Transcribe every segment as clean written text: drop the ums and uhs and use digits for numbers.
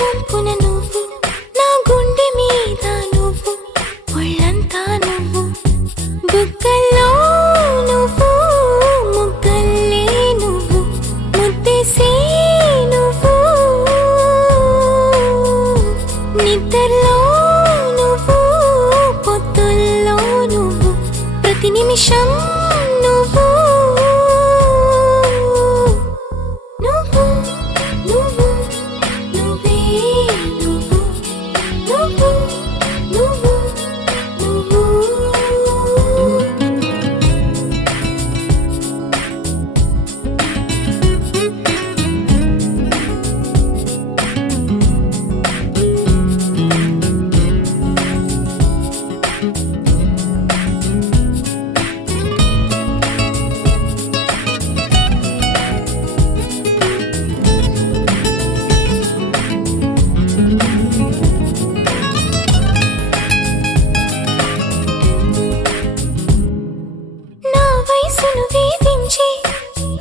వంపున నువ్వు నా గుండె మీద నువ్వు ఒళ్ళంతా నువ్వు బుగ్గల్లో నువ్వు ముగ్గల్లే నువ్వు ముద్దేసే నువ్వు నిద్రలో నువ్వు పొద్దుల్లో నువ్వు ప్రతి నిమిషం నువ్వు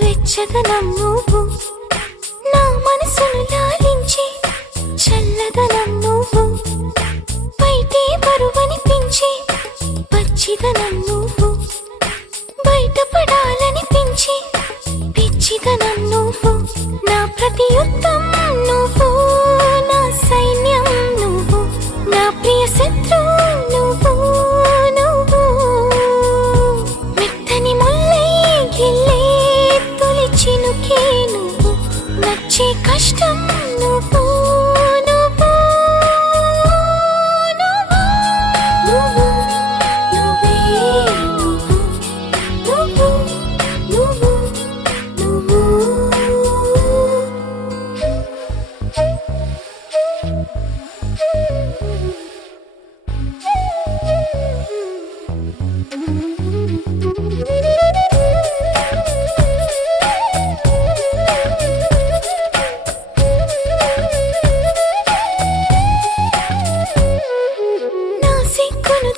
వెచ్చదనం నువ్వు నా మనసును లాలించి చల్లదనం నువ్వు బయటే బరువనిపించి పచ్చిదనం నువ్వు బయటపడాలనిపించి పిచ్చిదనం నువ్వు నా ప్రతి యుద్ధం నువ్వు నా సైన్యం నువ్వు నా ప్రియ శత్రువు నువ్వు నువ్వు మెత్తని ముల్లై గిల్లే చినుకే నువ్వు నచ్చే కష్టం నువ్వు నువ్వు నువ్వు నువ్వు నువ్వే నువ్వు నువ్వు నువ్వు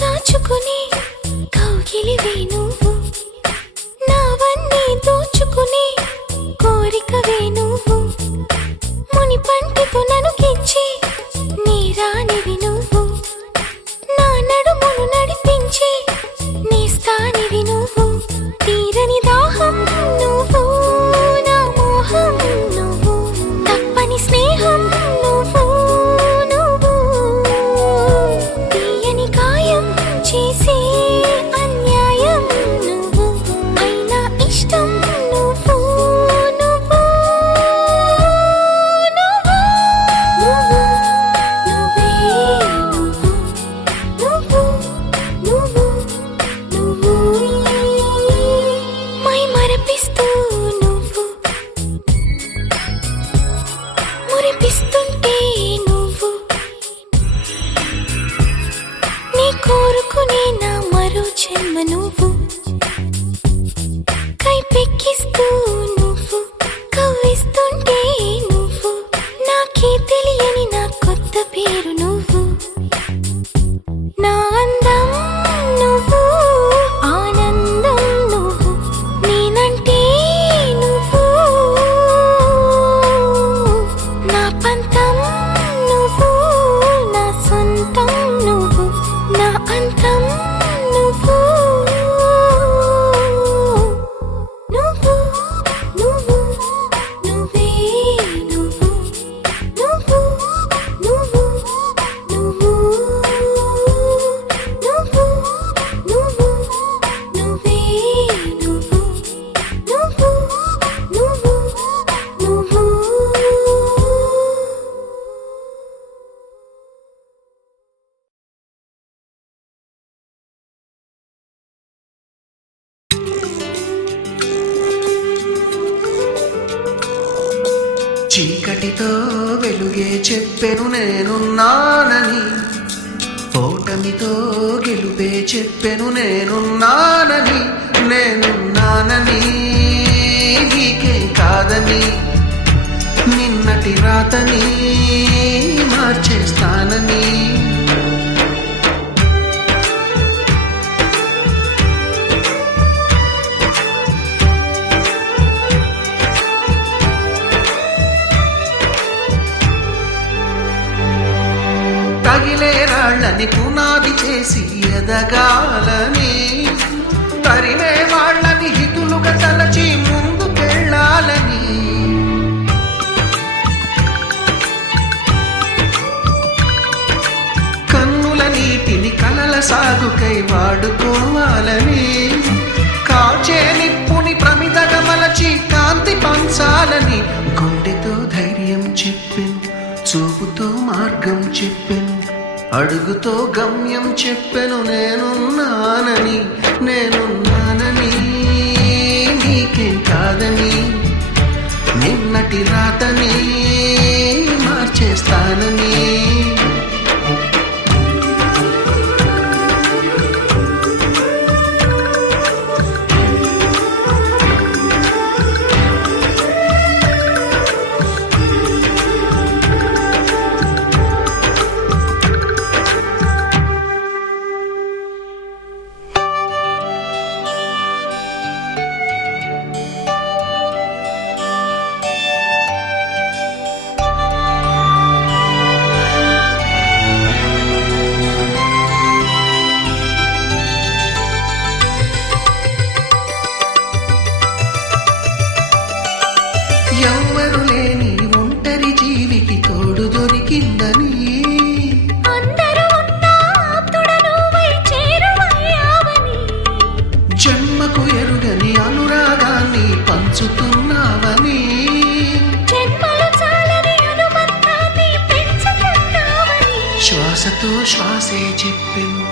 దాచుకుని కౌగిలివే నువ్వు నావన్నీ దోచుకుని కోరికవే నువ్వు ముని పంటకు ననుకించి నీ రానివి నువ్వు నా నడుమును నడిపించి నీ స్థానివి నువ్వు తీరని దాహం నువ్వు నా మోహం నువ్వు తప్పని స్నేహం నువ్వు చేసే అన్యాయం నువ్వు అయినా ఇష్టం నువ్వు నువ్వు నువ్వు నువ్వు నువ్వే నువ్వు నువ్వు నువ్వు మై మరపిస్తూ నువ్వు మురిపిస్తుంటే నువ్వు కోరుకునే నా మరో జన్మ నువ్వు కైపెక్కిస్తూ నువ్వు కవ్విస్తుంటే నువ్వు నాకే తెలియని నా కొత్త పేరు నువ్వు నా అందం నువ్వు ఆనందం నువ్వు నేనంటే నువ్వు నా పంతం నువ్వు నా సొంతం నువ్వు నా అంతం నువ్వు నువ్వు నువ్వు నువ్వే నువ్వు నువ్వు నువ్వు నువ్వు నువ్వు నువ్వు నువ్వే నువ్వు నువ్వు నువ్వు నువ్వు చీకటితో వెలుగే చెప్పెను నేనున్నానని ఓటమితో గెలుపే చెప్పెను నేనున్నానని నేనున్నానని నీకేం కాదని నిన్నటి రాతని మార్చేస్తానని పగిలే రాళ్ళని పునాది చేసి ఎదగాలని, తరిమే వాళ్ళని హితులుగా తలచి ముందుకెళ్ళాలని, కన్నుల నీటిని కలల సాగుకై వాడుకోవాలని, కాచే నిప్పుని ప్రమిదగా మలచి కాంతి పంచాలని, గుండెతో ధైర్యం చెప్పెను, చూపుతో మార్గం చెప్పెను, అడుగుతో గమ్యం చెప్పెను, నేనున్నానని, నేనున్నానని, నీకేం కాదని, నిన్నటి రాతని మార్చేస్తానని. ఎవ్వరు లేని ఒంటరి జీవికి తోడు దొరికిందని, అందరూ ఉన్నా ఆప్తుడ నువ్వై చేరువయ్యావని, జన్మకు ఎరుగని అనురాగాన్ని పంచుతున్నావని, జన్మలు చాలని అనుబంధాన్ని పెంచుతున్నావని, శ్వాసతో శ్వాసే చెప్పెను,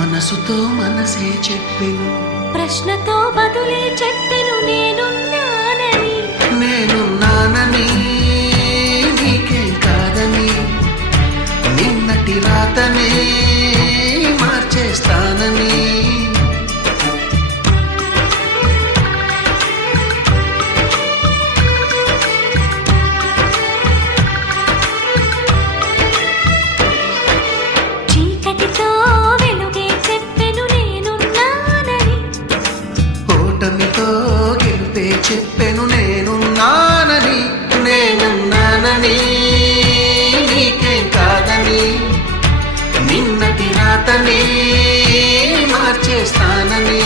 మనసుతో మనసే చెప్పెను, ప్రశ్నతో బదులే చెప్పెను, నేనున్నానని, నేనున్నానని, నీకేం కాదని, నిన్నటి రాతనే మార్చేస్తానని. చీకటితో వెలుగే చెప్పెను, నేనున్నానని, ఓటమితో గెలుపే చెప్పెను, నేనున్నానని, నేనున్నానని, నీకేం కాదని, నిన్నటి రాతనే మార్చేస్తానని.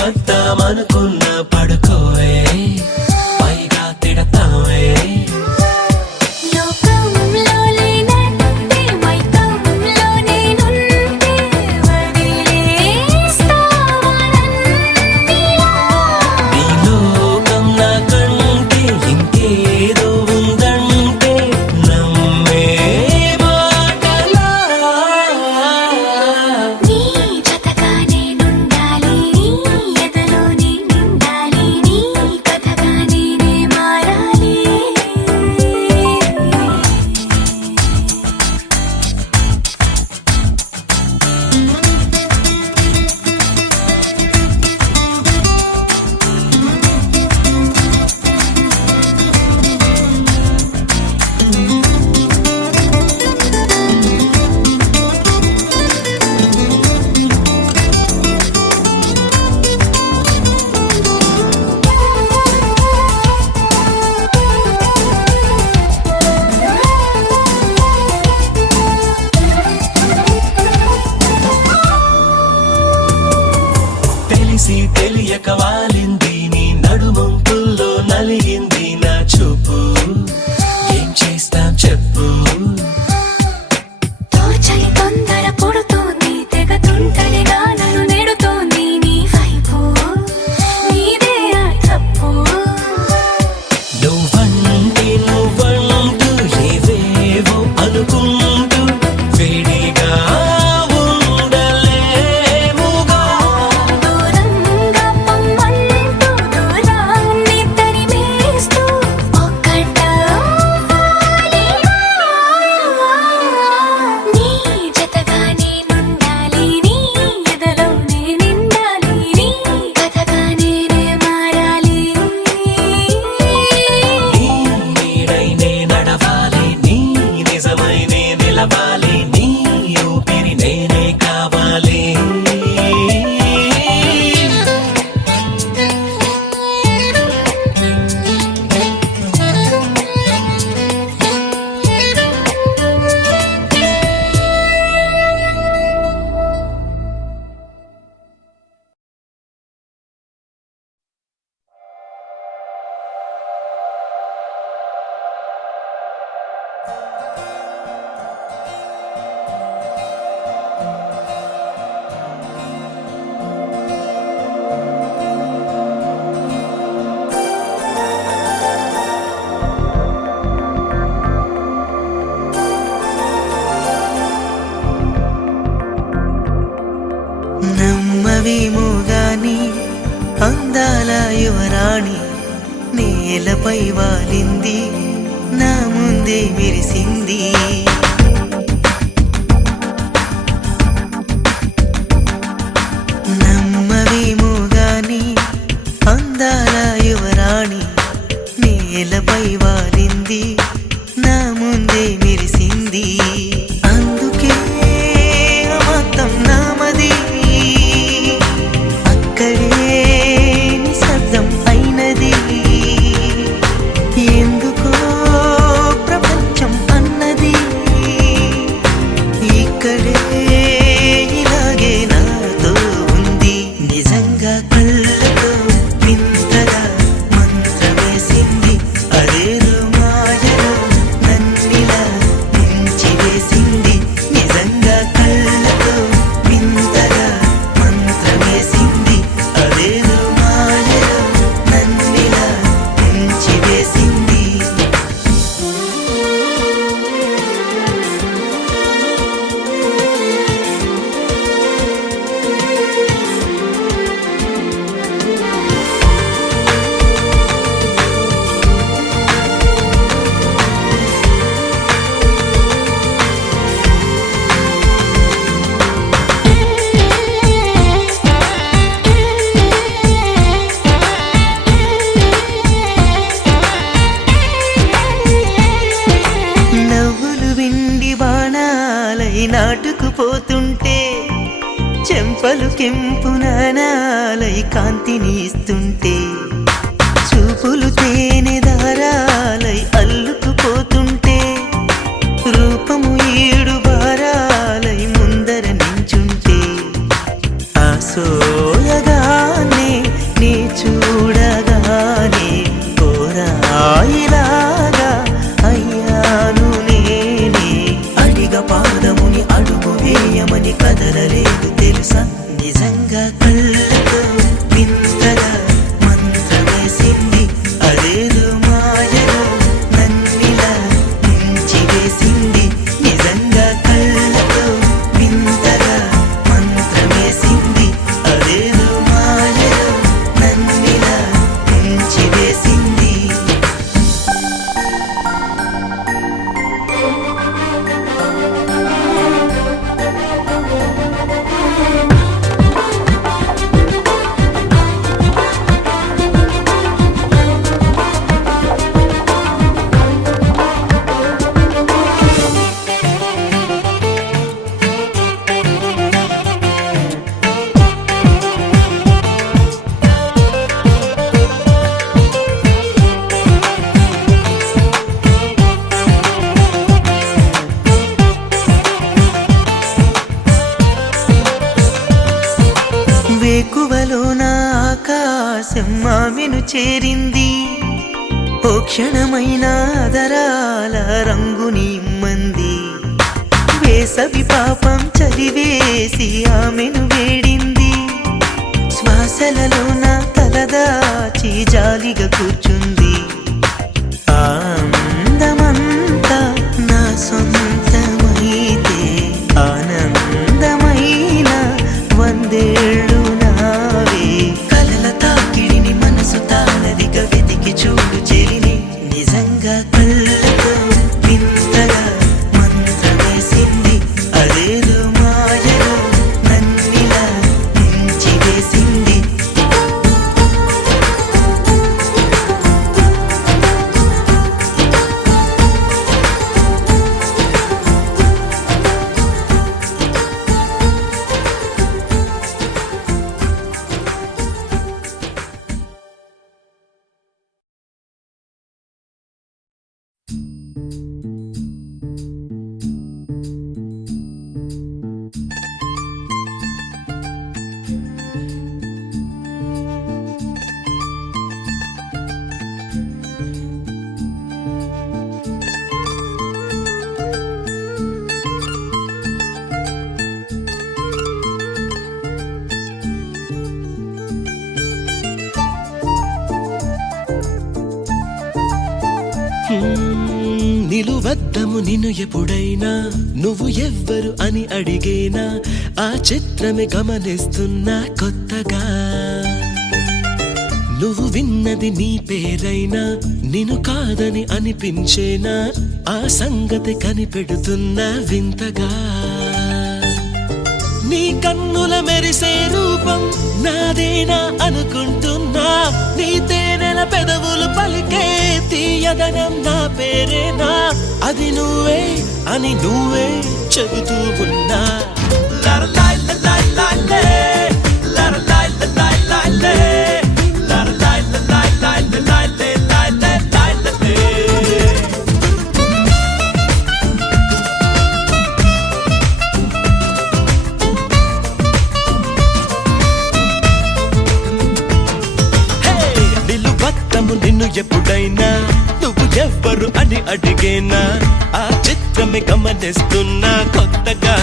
వద్దామనుకున్న పడుకోవే పైగా తిడతావే లోకంలో లేనంటే మైకంలో నేనుంటే వదిలేస్తావా నన్నిలా? నీ లోకం నాకంటే ఇంకేదో ఉందంటే నమ్మే మాటలా నీ జతగా నేనుండాలి, నీ ఎదలో నేనుండాలి, నీ కథగా నేనే మారాలి. తెలిసి తెలియక వాలింది నీ నడుమంపుల్లో నలిగింది నా చూపు ఏం చేస్తాం చెప్పు తోచని తొందర పుడుతోంది, తెగ తుంటరిగా నన్ను నెడుతోంది నీ వైపు. నీదే ఆ తప్పు. నువ్వంటూ ఏవేవో అనుకుంటూ వేడిగా ఉండలేముగా దూరంగా పొమ్మంటూ దూరాన్ని తరిమేస్తూ ఒక్కటవ్వాలి. నీ జతగా నేనుండాలి, నీ ఎదలో నేనుండాలి, నీ కథగా నేనే మారాలి. నీ నీడై నే నడవాలి నీ నిజమై నే నిలవాలి నీ ఊపిరి నేనే కావాలి నమ్మవేమో గాని అందాల యువరాణి నేలపై వాలింది నా ముందే మెరిసింది నమ్మవేమో గాని అందాల యువరాణి నేలపై వాలింది నా ముందే మెరిసింది అందుకే అమాంతం నామది అక్కడే నిశ్శబ్దం అయినది ఎందుకో ప్రపంచం అన్నది ఇక్కడే ఇలాగే నాతో ఉంది నిజంగా కళ్ళతో వింతగా మంత్రమేసింది అదేదో మాయలో నన్నిలా ముంచివేసింది నిజంగా కళ్ళతో వింతగా మంత్రమేసింది అదేదో మాయలో నన్నిలా ముంచివేసింది నవ్వులు విండి బాణాలై నాటుకుపోతుంటే చెంపలు కెంపు నాణాలై కాంతిని ఇస్తుంటే చూపులు తేనె దారాలై అల్లుకుపోతుంటే రూపము ఏడు బారాలై ముందర నించుంటే ఆ సోయగానే ఆకాశం ఆమెను చేరింది. ఓ క్షణమైన అదరాల రంగుని ఇమ్మంది. వేసవి పాపం చలివేసి ఆమెను వేడింది. శ్వాసలలో నా తలదాచి జాలిగా కూర్చుంది. ఆ అందమంతా నా సొంతమైతే ఆనందమైన వందేళ్ళు నావే. కలల తాకిడిని మనసు తానదిగా వెతికి చూడు చెలిని. నిజంగా కళ్ళతో వింతగా మంత్రమేసింది. అదేదో మాయలో నన్నిలా ముంచి వేసింది. నిలువద్దము నిన్ను ఎప్పుడైనా నువ్వు ఎవ్వరు అని అడిగేనా. ఆ చిత్రమే గమనిస్తున్నా కొత్తగా. నువ్వు విన్నది నీ పేరైనా నిన్ను కాదని అనిపించేనా. ఆ సంగతి కనిపెడుతున్నా వింతగా. నీ కన్నుల మెరిసే రూపం నాదేనా అనుకుంటున్నా. నీ తేనెల పెదవులు పలికే తీయదనం నా పేరేనా. అది నువ్వే అని నువ్వే చెబుతూ ఉన్నా. నిన్ను ఎప్పుడైనా నువ్వు ఎవ్వరు అని అడిగేనా. ఆ చిత్రమే గమనిస్తున్నా కొత్తగా.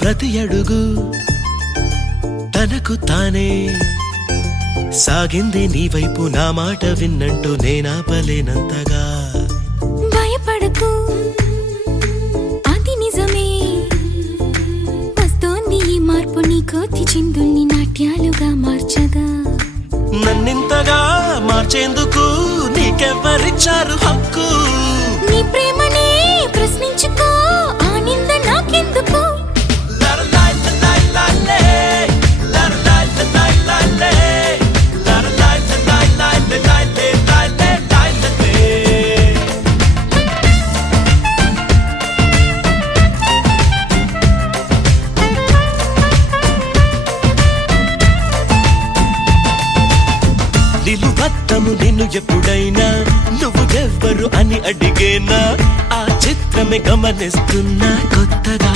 ప్రతి అడుగు తనకు తానే సాగింది. నీ వైపు నా మాట విన్నంటూ నేనాపలేనంతగా. భయపడకు అది నిజమే. వస్తోంది ఈ మార్పు నీ కోతి చిందుల్ని నాట్యాలుగా మార్చగా. నన్నింతగా మార్చేందుకు నీకెవ్వరిచ్చారు హక్కు. నీ ప్రేమనే ప్రశ్నించుకో. ఆ నింద నాకెందుకు. నిలువద్దము నిన్ను ఎప్పుడైనా నువ్వు ఎవ్వరు అని అడిగేనా. ఆ చిత్రమే గమనిస్తున్నా కొత్తగా.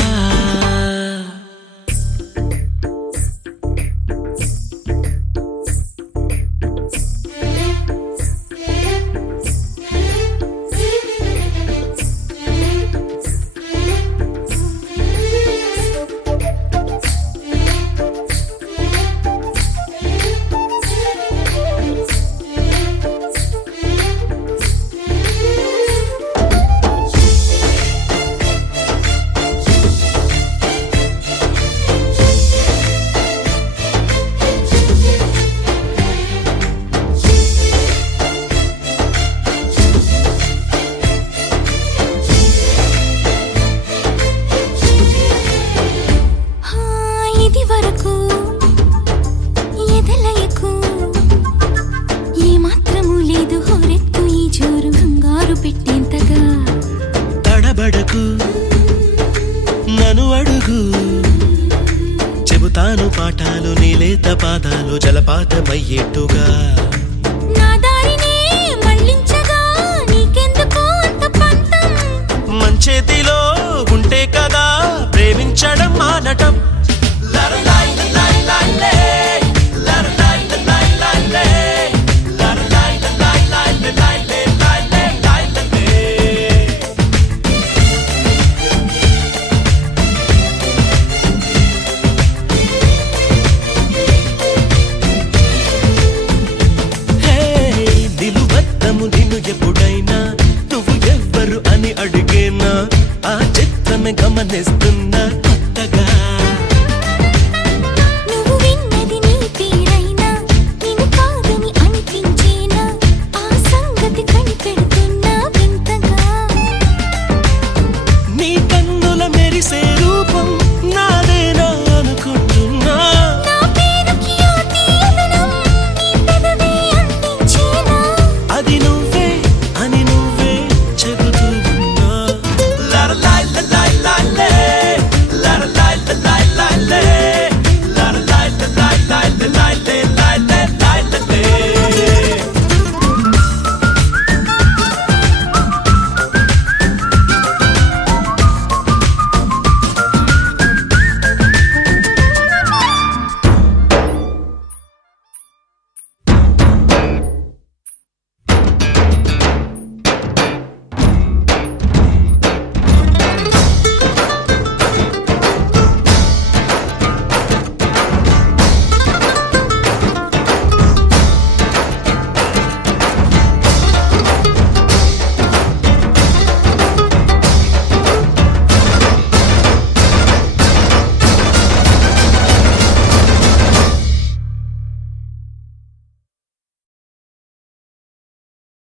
నన్ను అడుగు చెబుతాను పాఠాలు నీలేత పాదాలు జలపాతమయ్యేట్టుగా నా దారినే మళ్ళించగా నీకెందుకు అంత పంతం మంచేతిలో ఉంటే కదా ప్రేమించడం మానటం హే, నిలువద్దము నిన్ను ఎప్పుడైనా నువ్వు ఎవ్వరు అని అడిగేనా ఆ చిత్రమే గమనిస్తున్నా